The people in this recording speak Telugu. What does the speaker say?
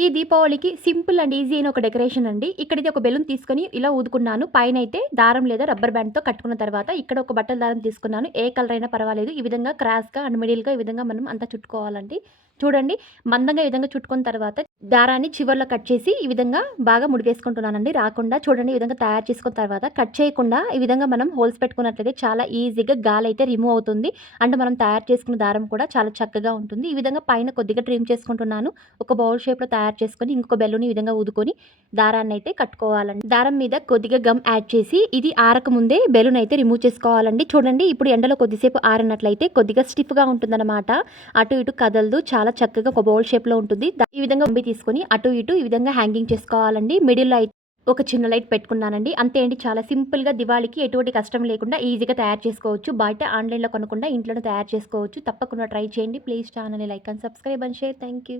ఈ దీపావళికి సింపుల్ అండ్ ఈజీ అయిన ఒక డెకరేషన్ అండి. ఇక్కడైతే ఒక బెలూన్ తీసుకొని ఇలా ఊదుకున్నాను. పైనైతే దారం లేదా రబ్బర్ బ్యాండ్‌తో కట్టుకున్న తర్వాత ఇక్కడ ఒక బట్టల దారం తీసుకున్నాను. ఏ కలర్ అయినా పర్వాలేదు. ఈ విధంగా క్రాస్‌గా అండ్ మిడిల్‌గా ఈ విధంగా మనం అంతా చుట్టుకోవాలండి. చూడండి మందంగా ఈ విధంగా చుట్టుకున్న తర్వాత దారాన్ని చివర్లో కట్ చేసి ఈ విధంగా బాగా ముడివేసుకుంటున్నానండి. రాకుండా చూడండి ఈ విధంగా తయారు చేసుకున్న తర్వాత కట్ చేయకుండా ఈ విధంగా మనం హోల్స్ పెట్టుకున్నట్లయితే చాలా ఈజీగా గాలైతే రిమూవ్ అవుతుంది. అండ్ మనం తయారు చేసుకున్న దారం కూడా చాలా చక్కగా ఉంటుంది. ఈ విధంగా పైన కొద్దిగా ట్రిమ్ చేసుకుంటున్నాను. ఒక బౌల్ షేప్‌లో తయారు చేసుకొని ఇంకొక బెలూన్ ఈ విధంగా ఊదుకొని దారాన్నయితే కట్టుకోవాలండి. దారం మీద కొద్దిగా గమ్ యాడ్ చేసి ఇది ఆరకముందే బెలూన్ అయితే రిమూవ్ చేసుకోవాలండి. చూడండి ఇప్పుడు ఎండలో కొద్దిసేపు ఆరినట్లయితే కొద్దిగా స్టిఫ్‌గా ఉంటుందన్నమాట. అటు ఇటు కదలదు. చాలా చక్కగా ఒక బౌల్ షేప్‌లో ఉంటుంది. ఈ విధంగా ఉంబి తీసుకొని అటు ఇటు ఈ విధంగా హ్యాంగింగ్ చేసుకోవాలండి. మిడిల్‌లో అయితే ఒక చిన్న లైట్ పెట్టుకున్నానండి. అంతే అండి. చాలా సింపుల్‌గా దివాళీకి ఎటువంటి కష్టం లేకుండా ఈజీగా తయారు చేసుకోవచ్చు. బయట ఆన్‌లైన్‌లో కొనకుండా ఇంట్లోనే తయారు చేసుకోవచ్చు. తప్పకుండా ట్రై చేయండి. ప్లీజ్ ఛానల్‌ని like and subscribe and share. Thank you.